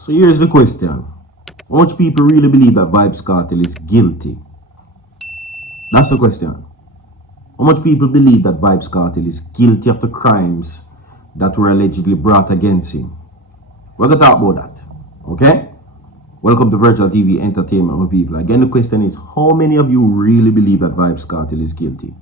So here's the question. How much people really believe that Vybz Kartel is guilty? That's the question. How much people believe that Vybz Kartel is guilty of the crimes that were allegedly brought against him? We're going to talk about that. Okay? Welcome to Virtual TV Entertainment, my people. Again, the question is, how many of you really believe that Vybz Kartel is guilty?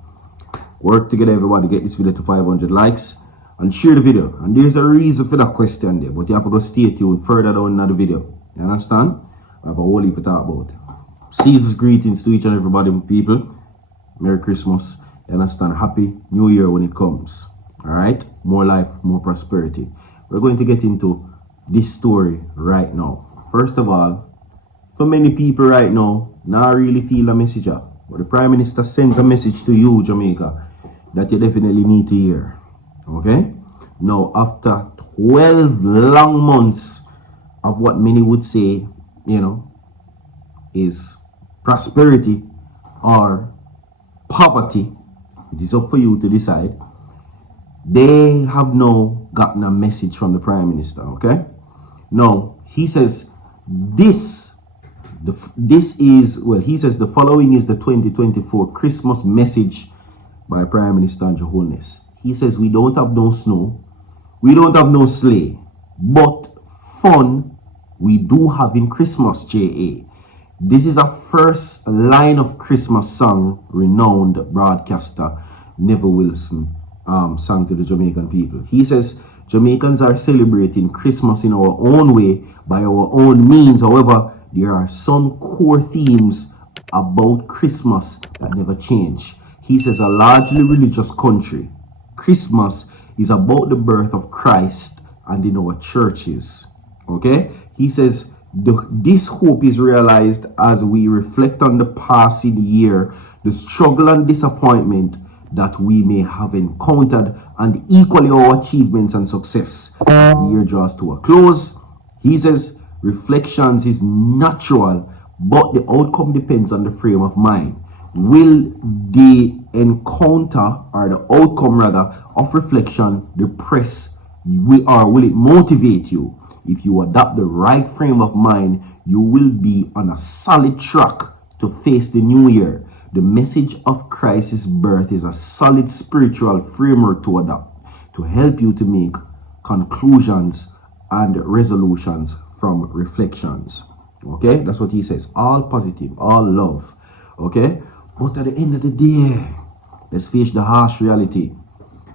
Work together, everybody, get this video to 500 likes and share the video. And there's a reason for that question there, but you have to go stay tuned further down in the video. You understand? I have a whole heap to talk about. Season's greetings to each and everybody, my people. Merry Christmas. You understand? Happy New Year when it comes. Alright? More life, more prosperity. We're going to get into this story right now. First of all, for many people right now, not really feel a message up. But the Prime Minister sends a message to you, Jamaica, that you definitely need to hear. Okay? Now, after 12 long months of what many would say, is prosperity or poverty, it is up for you to decide. They have now gotten a message from the Prime Minister, okay? Now, he says he says the following is the 2024 Christmas message by Prime Minister Holness. He says, we don't have no snow, we don't have no sleigh, but fun we do have in Christmas, J.A. This is a first line of Christmas song renowned broadcaster Neville Wilson sang to the Jamaican people. He says, Jamaicans are celebrating Christmas in our own way, by our own means. However, there are some core themes about Christmas that never change. He says, a largely religious country, Christmas is about the birth of Christ and in our churches. Okay? He says, this hope is realized as we reflect on the passing year, the struggle and disappointment that we may have encountered, and equally our achievements and success. As the year draws to a close, he says, reflections is natural, but the outcome depends on the frame of mind. Will the encounter, or the outcome rather, of reflection depress you, or will it motivate you? If you adopt the right frame of mind, you will be on a solid track to face the new year. The message of Christ's birth is a solid spiritual framework to adopt, to help you to make conclusions and resolutions from reflections. Okay, that's what he says. All positive, all love. Okay, but at the end of the day, let's face the harsh reality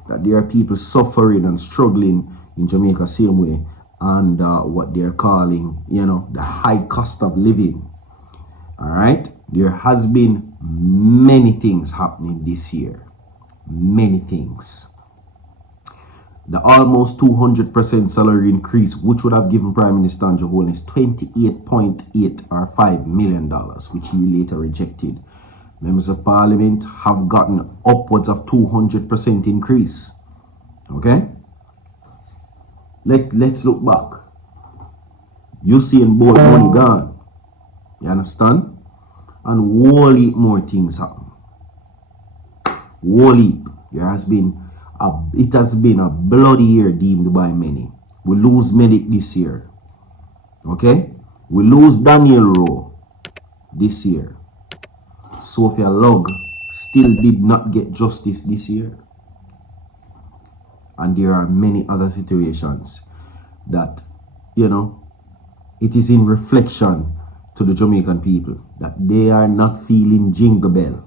that there are people suffering and struggling in Jamaica same way, and what they're calling, the high cost of living. All right, there has been many things happening this year. Many things. The almost 200% salary increase, which would have given Prime Minister Holness $28.8 or $5 million, which he later rejected. Members of Parliament have gotten upwards of 200% increase. Okay? Let's look back. You seeing both money gone. You understand? And whole heap more things happen. Whole heap. It has been a bloody year deemed by many. We lose Medic this year. Okay? We lose Daniel Rowe this year. Sophia Log still did not get justice this year. And there are many other situations that, it is in reflection to the Jamaican people that they are not feeling Jingle Bell,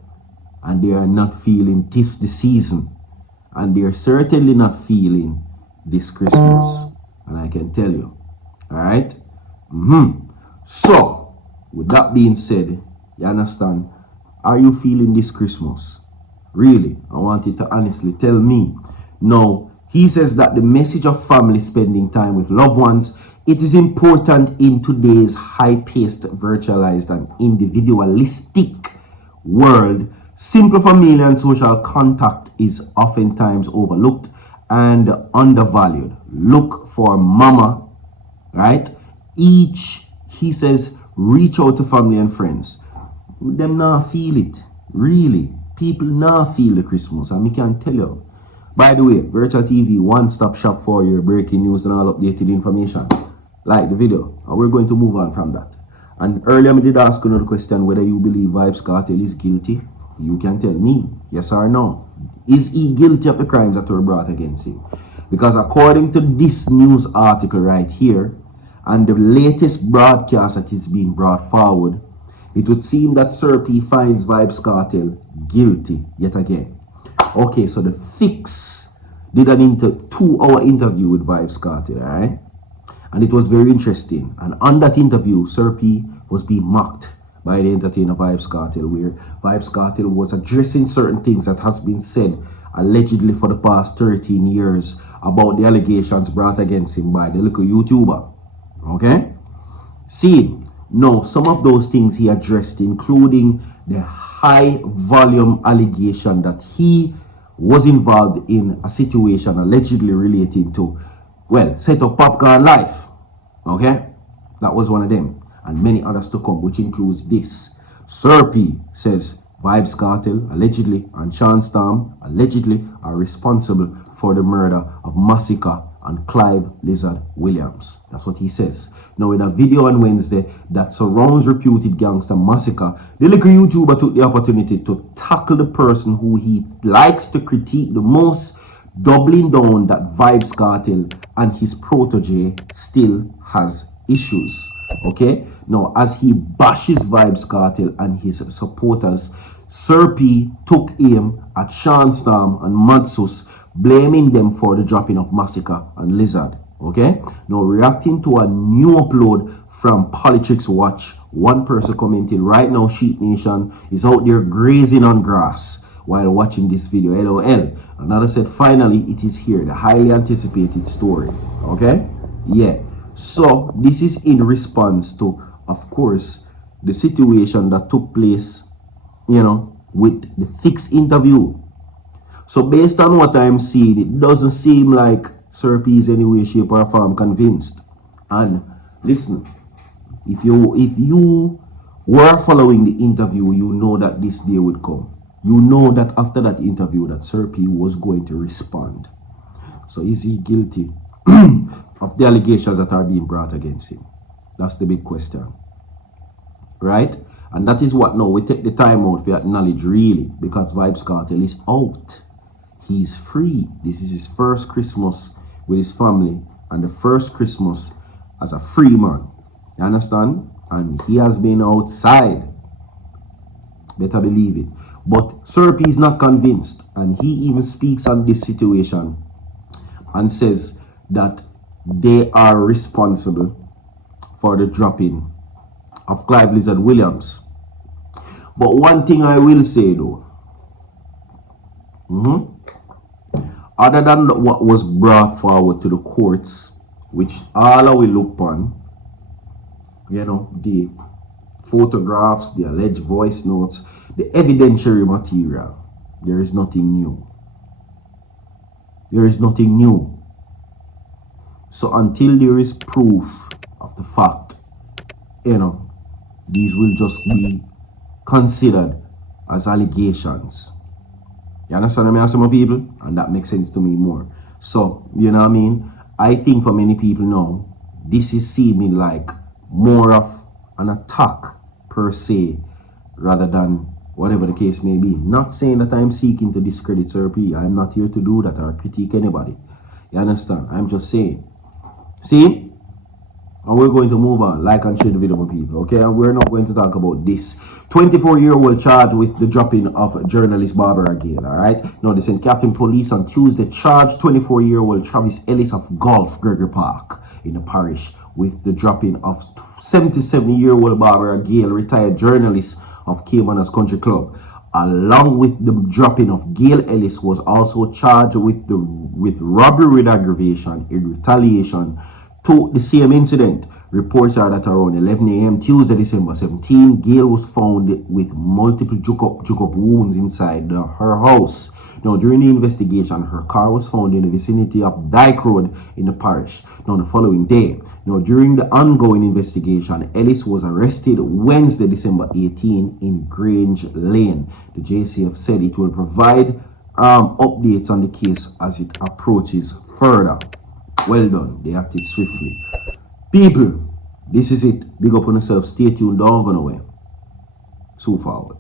and they are not feeling 'tis the season, and they are certainly not feeling this Christmas. And I can tell you, all right? So, with that being said, you understand, are you feeling this Christmas? Really? I want you to honestly tell me. Now, he says that the message of family spending time with loved ones, it is important in today's high-paced, virtualized, and individualistic world. Simple family and social contact is oftentimes overlooked and undervalued. Look for mama, right? He says, reach out to family and friends. Them not feel it, really. People not feel the Christmas, and me can tell you. By the way, Virtual TV, one-stop shop for your breaking news and all updated information. like the video, and we're going to move on from that. And earlier I did ask another question whether you believe Vybz Kartel is guilty. You can tell me, yes or no. Is he guilty of the crimes that were brought against him? Because according to this news article right here, and the latest broadcast that is being brought forward, it would seem that Sir P finds Vybz Kartel guilty yet again. Okay, so the Fix did an 2-hour interview with Vybz Kartel, alright? And it was very interesting. And on that interview, Sir P was being mocked by the entertainer Vybz Kartel, where Vybz Kartel was addressing certain things that has been said allegedly for the past 13 years about the allegations brought against him by the little YouTuber. Okay? See, no, some of those things he addressed, including the high volume allegation that he was involved in a situation allegedly relating to, well, set up Popcorn Life. Okay? That was one of them. And many others to come, which includes this. Sir P says Vybz Kartel allegedly and Sean Storm allegedly are responsible for the murder of Massacre and Clive Lizard Williams. That's what he says. Now, in a video on Wednesday that surrounds reputed gangster Massacre, the little YouTuber took the opportunity to tackle the person who he likes to critique the most, doubling down that Vybz Kartel and his protege still has issues. Okay, now as he bashes Vybz Kartel and his supporters, Sir P took aim at Sean Storm and Madsus, blaming them for the dropping of Massacre and Lizard. Okay, now reacting to a new upload from Politics Watch, one person commented, right now Sheep Nation is out there grazing on grass while watching this video, LOL. Another said, finally it is here, the highly anticipated story. Okay, yeah. So this is in response to, of course, the situation that took place, you know, with the Fix interview. So based on what I'm seeing, it doesn't seem like Sir P is any way, shape or form convinced. And listen, if you were following the interview, you know that this day would come. You know that after that interview that Sir P was going to respond. So is he guilty of the allegations that are being brought against him? That's the big question, right? And that is what now we take the time out to acknowledge, really, because Vybz Kartel is out. He's free. This is his first Christmas with his family and the first Christmas as a free man. You understand? And he has been outside. Better believe it. But Sir P is not convinced, and he even speaks on this situation and says that they are responsible for the dropping of Clive Lizard Williams. But one thing I will say though, other than what was brought forward to the courts, which all I will look upon, you know, the photographs, the alleged voice notes, the evidentiary material, there is nothing new. There is nothing new. So until there is proof of the fact, you know, these will just be considered as allegations. You understand what I mean, some people? And that makes sense to me more. So, you know what I mean? I think for many people now, this is seeming like more of an attack per se, rather than whatever the case may be. Not saying that I'm seeking to discredit Sir P. I'm not here to do that or critique anybody. You understand? I'm just saying. See? And we're going to move on. Like and share the video, my people. Okay? And we're not going to talk about this 24-year-old charged with the dropping of journalist Barbara Gil. Alright? Now, they sent P0lice on Tuesday charged 24-year-old Travis Ellis of Gulf Gregory Park in the parish with the dropping of 77-year-old Barbara Gil, retired journalist of Caymanas Country Club. Along with the dropping of Gail Ellis, was also charged with robbery with aggravation in retaliation to the same incident. Reports are that around 11 a.m. Tuesday, December 17, Gail was found with multiple juke-up wounds inside her house. Now, during the investigation, her car was found in the vicinity of Dyke Road in the parish. Now, the following day, now during the ongoing investigation, Ellis was arrested Wednesday, December 18 in Grange Lane. The JCF said it will provide updates on the case as it approaches further. Well done, they acted swiftly. People, this is it. Big up on yourself. Stay tuned. Don't go nowhere. So forward.